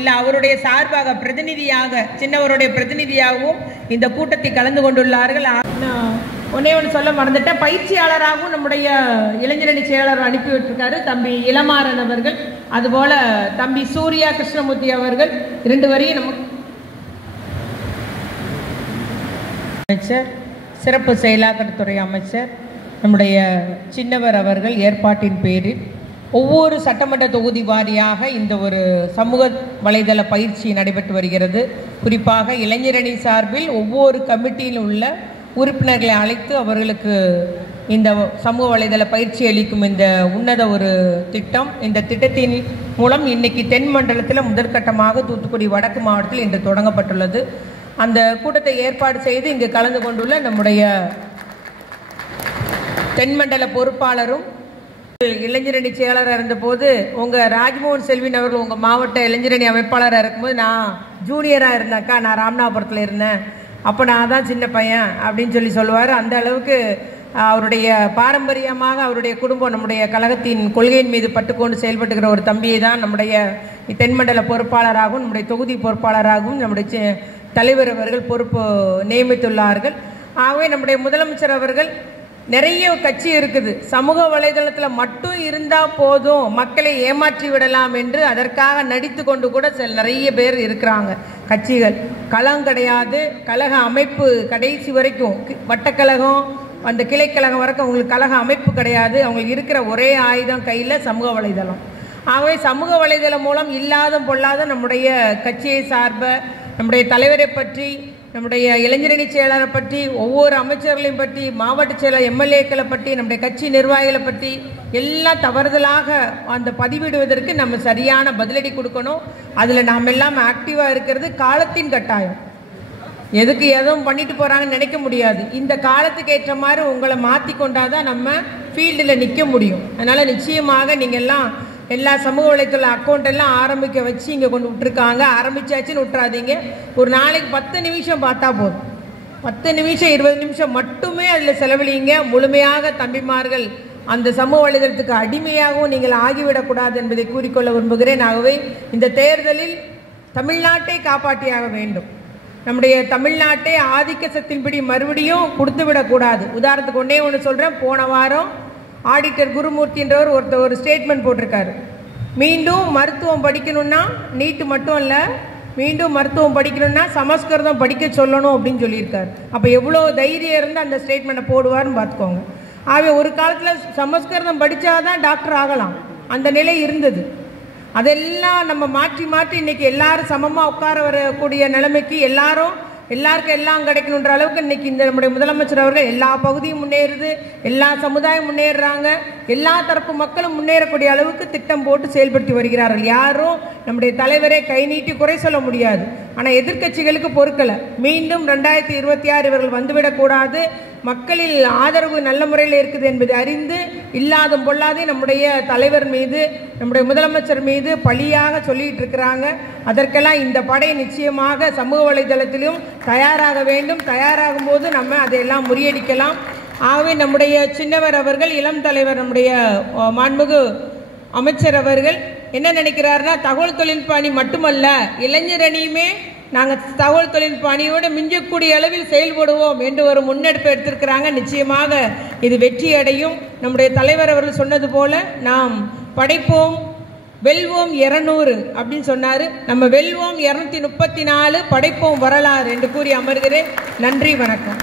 அவருடைய சார்பாக பிரதிநிதியாக சின்னவருடைய பிரதிநிதியாகவும் இந்த கூட்டத்தில் கலந்து கொண்டுள்ளார்கள். ஒன்னே ஒன்று சொல்ல மறந்துட்டேன், பயிற்சியாளராகவும் நம்முடைய இளைஞரணி செயலாளர் அனுப்பி விட்டிருக்காரு தம்பி இளமாறன் அவர்கள். அதுபோல தம்பி சூர்யா கிருஷ்ணமூர்த்தி அவர்கள் 2 வரையும் நம்ம அமைச்சர், சிறப்பு செயலாக்கத்துறை அமைச்சர் நம்முடைய சின்னவர் அவர்கள் ஏற்பாட்டின் பேரில் ஒவ்வொரு சட்டமன்ற தொகுதி வாரியாக இந்த ஒரு சமூக வலைதள பயிற்சி நடைபெற்று வருகிறது. குறிப்பாக இளைஞரணி சார்பில் ஒவ்வொரு கமிட்டியில் உள்ள உறுப்பினர்களை அழைத்து அவர்களுக்கு இந்த சமூக வலைதள பயிற்சி அளிக்கும் இந்த உன்னத ஒரு திட்டம். இந்த திட்டத்தின் மூலம் இன்னைக்கு தென் மண்டலத்தில் முதற்கட்டமாக தூத்துக்குடி வடக்கு மாவட்டத்தில் இன்று தொடங்கப்பட்டுள்ளது. அந்த கூட்டத்தை ஏற்பாடு செய்து இங்கு கலந்து கொண்டுள்ள நம்முடைய தென்மண்டல பொறுப்பாளரும் இளைஞரணி செயலாளராக இருந்தபோது உங்கள் ராஜ்மோகன் செல்வின் அவர்கள் உங்கள் மாவட்ட இளைஞரணி அமைப்பாளராக இருக்கும்போது நான் ஜூனியராக இருந்தேன்க்கா, நான் ராமநாதபுரத்தில் இருந்தேன், அப்போ நான் தான் சின்ன பையன் அப்படின்னு சொல்லுவார். அந்த அளவுக்கு அவருடைய பாரம்பரியமாக அவருடைய குடும்பம் நம்முடைய கழகத்தின் கொள்கையின் மீது பட்டுக்கொண்டு செயல்பட்டுகிற ஒரு தம்பியை தான் நம்முடைய தென்மண்டல பொறுப்பாளராகவும் நம்முடைய தொகுதி பொறுப்பாளராகவும் நம்முடைய தலைவர் அவர்கள் பொறுப்பு நியமித்துள்ளார்கள். ஆகவே நம்முடைய முதலமைச்சர் அவர்கள் நிறைய கட்சி இருக்குது, சமூக வலைதளத்தில் மட்டும் இருந்தால் போதும், மக்களை ஏமாற்றி விடலாம் என்று அதற்காக நடித்து கொண்டு கூட நிறைய பேர் இருக்கிறாங்க. கட்சிகள் களம் கிடையாது, கழக அமைப்பு கடைசி வரைக்கும் வட்டக்கழகம் அந்த கிளைக்கழகம் வரைக்கும் அவங்களுக்கு கழக அமைப்பு கிடையாது. அவங்களுக்கு இருக்கிற ஒரே ஆயுதம் கையில் சமூக வலைதளம். ஆகவே சமூக வலைதளம் மூலம் இல்லாத பொல்லாத நம்முடைய கட்சியை சார்ப நம்முடைய தலைவரை பற்றி, நம்முடைய இளைஞரணி செயலாளரை பற்றி, ஒவ்வொரு அமைச்சர்களையும் பற்றி, மாவட்ட செயலாளர் எம்எல்ஏக்களை பற்றி, நம்முடைய கட்சி நிர்வாகிகளை பற்றி எல்லாம் தவறுதலாக அந்த பதிவிடுவதற்கு நம்ம சரியான பதிலடி கொடுக்கணும். அதில் நாம் எல்லாம் ஆக்டிவாக இருக்கிறது காலத்தின் கட்டாயம். எதுக்கு எதுவும் பண்ணிட்டு போகிறாங்கன்னு நினைக்க முடியாது. இந்த காலத்துக்கு ஏற்ற மாதிரி உங்களை மாற்றி கொண்டாதான் நம்ம ஃபீல்டில் நிற்க முடியும். அதனால் நிச்சயமாக நீங்கள் எல்லாம் எல்லா சமூக வலைத்தள அக்கௌண்ட் எல்லாம் ஆரம்பிக்க வச்சு இங்கே கொண்டு விட்டுருக்காங்க. ஆரம்பிச்சாச்சுன்னு விட்டுறாதீங்க. ஒரு நாளைக்கு 10 நிமிஷம் பார்த்தா போதும், 10 நிமிஷம் 20 நிமிஷம் மட்டுமே அதில் செலவழிங்க. முழுமையாக தம்பிமார்கள் அந்த சமூக வலைதளத்துக்கு அடிமையாகவும் நீங்கள் ஆகிவிடக்கூடாது என்பதை கூறிக்கொள்ள விரும்புகிறேன். ஆகவே இந்த தேர்தலில் தமிழ்நாட்டை காப்பாற்றியாக வேண்டும். நம்முடைய தமிழ்நாட்டை ஆதிக்க சக்தியின்படி மறுபடியும் கொடுத்து விடக்கூடாது. உதாரணத்துக்கு ஒன்றே ஒன்று சொல்கிறேன். போன வாரம் ஆடிட்டர் குருமூர்த்தி என்றவர் ஒரு ஸ்டேட்மெண்ட் போட்டிருக்காரு. மீண்டும் மருத்துவம் படிக்கணும்னா நீட்டு மட்டும் இல்லை, மீண்டும் மருத்துவம் படிக்கணும்னா சமஸ்கிருதம் படிக்க சொல்லணும் அப்படின்னு சொல்லியிருக்காரு. அப்போ எவ்வளோ தைரியம் இருந்து அந்த ஸ்டேட்மெண்ட்டை போடுவார்னு பார்த்துக்கோங்க. ஆகவே ஒரு காலத்தில் சமஸ்கிருதம் படித்தாதான் டாக்டர் ஆகலாம், அந்த நிலை இருந்தது. அதெல்லாம் நம்ம மாற்றி மாற்றி இன்னைக்கு எல்லாரும் சமமாக உட்கார வரக்கூடிய நிலைமைக்கு எல்லாருக்கும் எல்லாம் கிடைக்கணுன்ற அளவுக்கு இன்னைக்கு இந்த நம்முடைய முதலமைச்சர் அவர்கள் எல்லா பகுதியும் முன்னேறுது, எல்லா சமுதாயம் முன்னேறுறாங்க, எல்லா தரப்பு மக்களும் முன்னேறக்கூடிய அளவுக்கு திட்டம் போட்டு செயல்படுத்தி வருகிறார்கள். யாரும் நம்முடைய தலைவரை கை நீட்டி குறை சொல்ல முடியாது. ஆனால் எதிர்கட்சிகளுக்கு பொறுக்கலை. மீண்டும் 2026 இவர்கள் வந்துவிடக்கூடாது. மக்களில் ஆதரவு நல்ல முறையில் இருக்குது என்பதை அறிந்து இல்லாத பொல்லாதே நம்முடைய தலைவர் மீது நம்முடைய முதலமைச்சர் மீது பழியாக சொல்லிட்டு இருக்கிறாங்க. அதற்கெல்லாம் இந்த படை நிச்சயமாக சமூக வலைதளத்திலும் தயாராக வேண்டும். தயாராகும் போது நம்ம அதையெல்லாம் முறியடிக்கலாம். ஆகவே நம்முடைய சின்னவர் அவர்கள், இளம் தலைவர் நம்முடைய மாண்புமிகு அமைச்சர் அவர்கள் என்ன நினைக்கிறாருன்னா, தகவல் தொழில்நுட்ப அணி மட்டுமல்ல, இளைஞர் அணியுமே நாங்கள் தகவல் தொழில்நுட்ப அணியோடு மிஞ்சக்கூடிய அளவில் செயல்படுவோம் என்று ஒரு முன்னெடுப்பு எடுத்திருக்கிறாங்க. நிச்சயமாக இது வெற்றி அடையும். நம்முடைய தலைவர் அவர்கள் சொன்னது போல நாம் படைப்போம், வெல்வோம் 200 அப்படின்னு சொன்னார். நம்ம வெல்வோம் 234, படைப்போம் வரலாறு என்று கூறி அமர்கிறேன். நன்றி, வணக்கம்.